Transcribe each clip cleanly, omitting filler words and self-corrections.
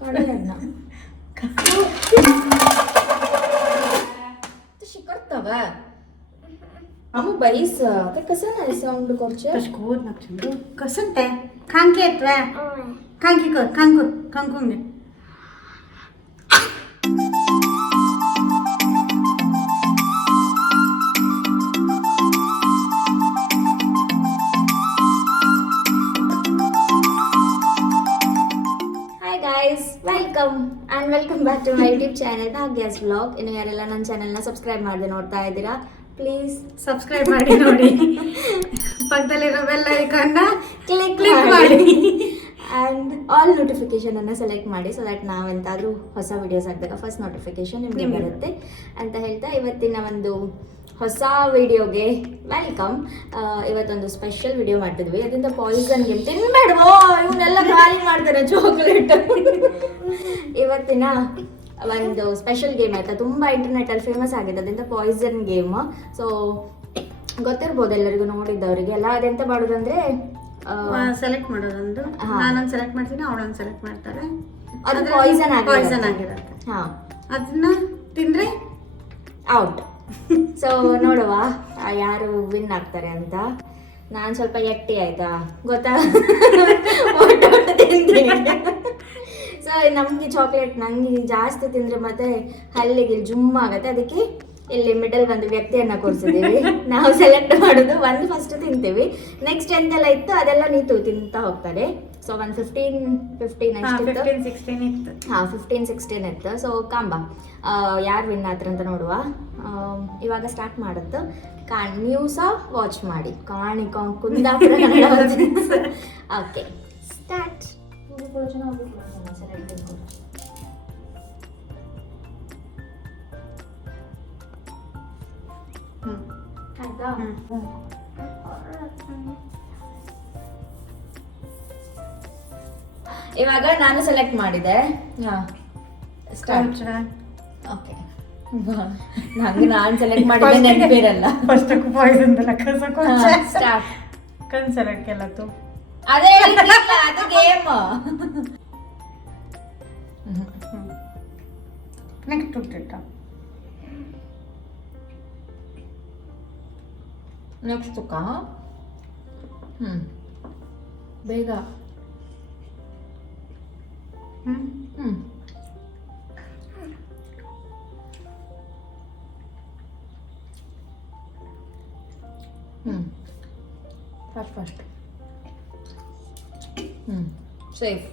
काढायला तशी करता का आम्ही बाईस ते कसं नाही साऊंड करचे तशी खोद ना कसं ते खांकी येत वा खांकी कर खांकून घे welcome back to my YouTube channel Bhagya's vlog. ಇನ್ನು ಯಾರೆಲ್ಲ ನನ್ನ ಚಾನೆಲ್ನ ಸಬ್ಸ್ಕ್ರೈಬ್ ಮಾಡದೆ ನೋಡ್ತಾ ಇದ್ದೀರಾ ಪ್ಲೀಸ್ ಸಬ್ಸ್ಕ್ರೈಬ್ ಮಾಡಿ ನೋಡಿ, ಪಕ್ಕದಲ್ಲಿರೋ ಬೆಲ್ ಐಕಾನ್ನ ಕ್ಲಿಕ್ ಮಾಡಿ ಆ್ಯಂಡ್ ಆಲ್ ನೋಟಿಫಿಕೇಶನ್ ಅನ್ನು ಸೆಲೆಕ್ಟ್ ಮಾಡಿ ಸೊ ದಟ್ ನಾವೆಂತಾದರೂ ಹೊಸ ವಿಡಿಯೋಸ್ ಹಾಕಿದಾಗ ಫಸ್ಟ್ ನೋಟಿಫಿಕೇಶನ್ ನಿಮಗೆ ಬರುತ್ತೆ ಅಂತ ಹೇಳ್ತಾ ಇವತ್ತಿನ ಒಂದು ಹೊಸ ವಿಡಿಯೋಗೆ ವೆಲ್ಕಮ್. ಇವತ್ತೊಂದು ಸ್ಪೆಷಲ್ ವಿಡಿಯೋ ಮಾಡ್ತಿದ್ವಿ. ಅದರಿಂದ ಪಾಯ್ಸನ್ ಗೇಮ್ ತಿನ್ಬೇಡವೋ, ಇವನ್ನೆಲ್ಲ ಖಾಲಿ ಮಾಡ್ತಾರೆ ಚಾಕ್ಲೇಟ್. ಇವತ್ತಿನ ಒಂದು ಸ್ಪೆಷಲ್ ಗೇಮ್ ಆಯ್ತಾ, ತುಂಬ ಇಂಟರ್ನೆಟಲ್ಲಿ ಫೇಮಸ್ ಆಗಿದೆ. ಅದರಿಂದ ಪಾಯ್ಸನ್ ಗೇಮ್. ಸೊ ಗೊತ್ತಿರ್ಬೋದು ಎಲ್ಲರಿಗೂ ನೋಡಿದ್ದವರಿಗೆ ಎಲ್ಲ. ಅದೆಂತ ಮಾಡೋದಂದ್ರೆ ಸೆಲೆಕ್ಟ್ ಮಾಡೋದೊಂದು, ನಾನೊಂದು ಸೆಲೆಕ್ಟ್ ಮಾಡ್ತೀನಿ, ಅವಳೊಂದು ಸೆಲೆಕ್ಟ್ ಮಾಡ್ತಾರೆ. ಅದು ಪಾಯ್ಸನ್ ಆಗಿರುತ್ತೆ. ಹಾಂ, ಅದನ್ನ ತಿಂದ್ರೆ ಔಟ್. ಸೊ ನೋಡುವ ಯಾರು ವಿನ್ ಆಗ್ತಾರೆ ಅಂತ. ನಾನು ಸ್ವಲ್ಪ ಎಟ್ಟಿ ಆಯ್ತಾ ಗೊತ್ತಾ, ಒಟ್ಟು ತಿಂತೀನಿ. ಸೊ ನಮಗೆ ಚಾಕ್ಲೇಟ್ ನಂಗೆ ಜಾಸ್ತಿ ತಿಂದರೆ ಮತ್ತೆ ಹಲ್ಲಿಗೆ ಜುಮ್ ಆಗುತ್ತೆ. ಅದಕ್ಕೆ ಇಲ್ಲಿ ಮಿಡಲ್ ಒಂದು ವ್ಯಕ್ತಿಯನ್ನ ಕೂರಿಸಿದ್ದೀವಿ. ನಾವು ಸೆಲೆಕ್ಟ್ ಮಾಡೋದು ಒಂದು ಫಸ್ಟ್ ತಿಂತೀವಿ, ನೆಕ್ಸ್ಟ್ ಎಂತೆಲ್ಲ ಇತ್ತು ಅದೆಲ್ಲ ನೀತು ತಿಂತಾ ಹೋಗ್ತಾರೆ. ಸೊ ಒಂದು 15 16 ಇತ್ತು. ಸೊ ಕಾಂಬ ಯಾರು ವಿನ್ ಆತ್ರ ಅಂತ ನೋಡುವ. ಇವಾಗ ಸ್ಟಾರ್ಟ್ ಮಾಡುತ್ತೆ. ನೀವು ಸಹ ವಾಚ್ ಮಾಡಿ ಕುಂದಾಪುರ ಓಕೆ ಸ್ಟಾರ್ಟ್. ಆಯ್ತಾ? ಇವಾಗ ನಾನು ಸೆಲೆಕ್ಟ್ ಮಾಡಿದೆ. ಓಕೆ, ನಂಗೆ ನಾನು ಸೆಲೆಕ್ಟ್ ಮಾಡಿದೆ ನೆನಪಿರಲ್ಲ. ಫಸ್ಟ್ ಪಾಯ್ಸನ್ ಸ್ಟಾರ್ಟ್ ಕನ್ ಸೆಲೆಕ್ಟ್ ಕೆಲ್ಲ ತು ಅದೇ ಅದು ಗೇಮ್. ನೆಕ್ಸ್ಟ್ ತುಟ್ಟಿಟ್ಟ ನೆಕ್ಸ್ಟ್ ತುಕ್ಕ ಬೇಗ ಫಸ್ಟ್ ಸೇಫ್.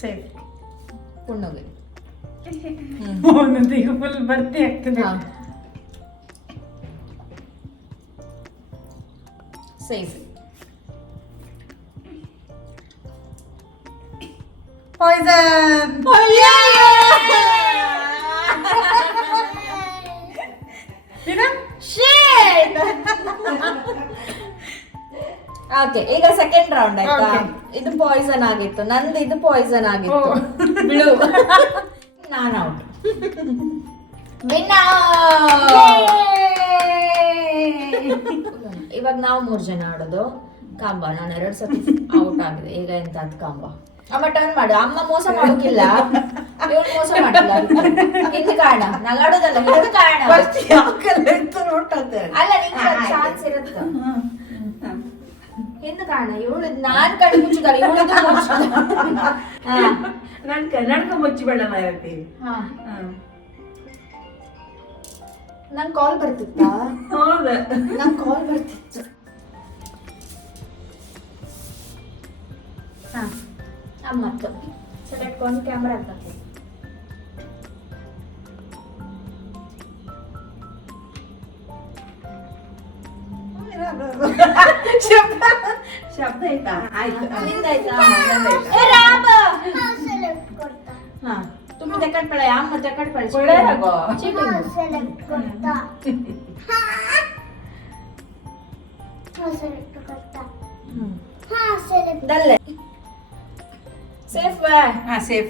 ಸೇಫ್ ಪುಣ್ಣಗೆ ಒಂದೊಂದು ಈಗ ಫುಲ್ ಬರ್ತಿ ಆಗ್ತದೆ. ಸೇಫ್. ಪಾಯ್ಸನ್. ಓಕೆ, ಈಗ ಸೆಕೆಂಡ್ ರೌಂಡ್ ಆಯ್ತಾ. ಇದು ಪಾಯ್ಸನ್ ಆಗಿತ್ತು, ನಂದು ಇದು ಪಾಯ್ಸನ್ ಆಗಿತ್ತು. ಬ್ಲೂ. ನಾನು ಔಟ್. ಇವಾಗ ನಾವು 3 ಜನ ಆಡೋದು. ಕಾಂಬ ನಾನು 2 ಸತಿ ಔಟ್ ಆಗಿದೆ. ಈಗ ಎಂತ ಅದು ಕಾಂಬ. ಅಮ್ಮ ಟರ್ನ್ ಮಾಡು. ಅಮ್ಮ ಮೋಸ ಮಾಡೋಕಿಲ್ಲ, ಇವಳು ಮೋಸ ಮಾಡಿಲ್ಲ. ಹಿಂದೆ ಕಾರಣ ನಗಾಡೋದಲ್ಲ, ಹಿಂದೆ ಕಾರಣ ಅಲ್ಲ, ನಿಂಗೆ ಚಾನ್ಸ್ ಇರುತ್ತೆ. ಹಿಂದೆ ಕಾರಣ ಇವಳು. ನಾನ್ ಕಣ್ಣು ಮುಚ್ಚಿದಾರೆ, ಇವಳಿದು ನಾನು ಕನ್ನಡಕ ಮುಚ್ಚಿಬೇಡ ಮಾರತಿ. ನಂಗೆ ಕಾಲ್ ಬರ್ತಿತ್ತ. ಹೌದಾ, ನಂಗೆ ಕಾಲ್ ಬರ್ತಿತ್ತು. ಮತ್ತು ಸೆಲೆಕ್ಟ್ ಒಂದು ಕ್ಯಾಮ್ರಾ ಹಾಕಿ. ಶಬ್ದ ಆಯ್ತಾ? ಆಯ್ತು, ನಿಂದಾಯ್ತಾ? ಹಾ, तुम्ही दकड पळे आम दकड पळे पळे गो चीटिंग सेलेक्ट करता हा सेलेक्ट करता हा सेलेक्ट दल्ले सेफ वे हां सेफ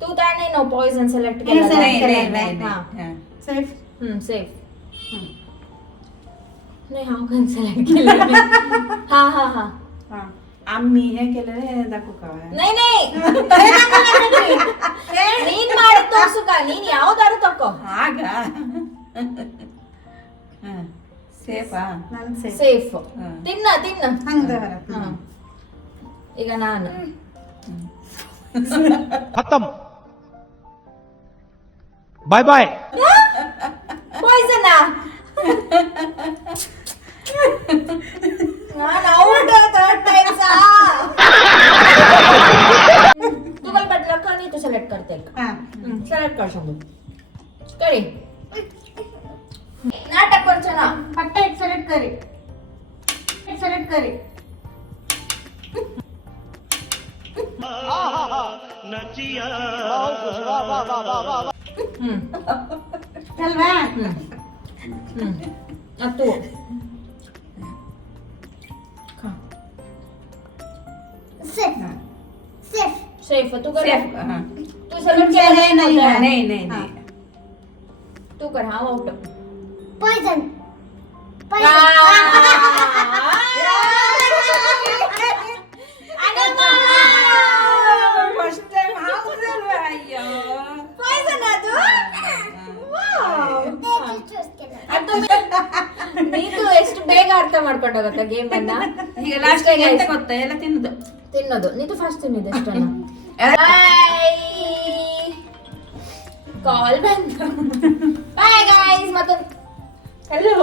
तू ताने नो पॉइजन सेलेक्ट केला नाही हां सेफ सेफ नाही हांव कॅन्सल केलं हा हा हा हा. आम्ही हे केलेले दाखवू का नहीं नहीं ನೀನ್ ಮಾಡಿ ತೋರ್ಸುಕ ನೀನ್ ಯಾವ್ದಾರು ತಕೋ ಆಗ ಸೇಫಾ ನಾನು ಸೇಫ್ ಸೇಫ್ ಹಾ. ತಿನ್ನ ತಿನ್ನ ಹಂಗದವರ ಹಾ. ಈಗ ನಾನು खत्म बाय बाय ಪಾಯ್ಸನ್ ನಾನು ಔಟ್ ಥರ್ಡ್ ಟೈಮ್ सा तू कल बदला का नहीं तो सेलेक्ट करते हा सेलेक्ट कर सांगू करी नाटक करছো ना फक्त एक सिलेक्ट करे एक सिलेक्ट करे चलवा अब तू खा सेफ सेफ सेफ तू कर सेफ हा तू सेलेक्ट तुमचे केलं हे नाही नव्हतं. नाही नाही हा. नाही तू कर हा आउट पॉइजन फर्स्ट टाइम चूಸ್ केलं ನೀನು ಎಷ್ಟು ಬೇಗ ಅರ್ಥ ಮಾಡ್ಕೊಂಡೋಗತ್ತ ಗೇಮ್ ಅನ್ನ ಈಗ ಲಾಸ್ಟ್ ಎಂತ ಗೊತ್ತಾ ಎಲ್ಲ ತಿನ್ನುದು ತಿನ್ನೋದು ನೀನು ಫಸ್ಟ್ ತಿನ್ನಿದೆ ಅಷ್ಟನ್ನ ಕಾಲ್ ಬಂತು ಬಾಯ್ ಗೈಸ್ ಮತ್ತೊಂದು ಹಲೋ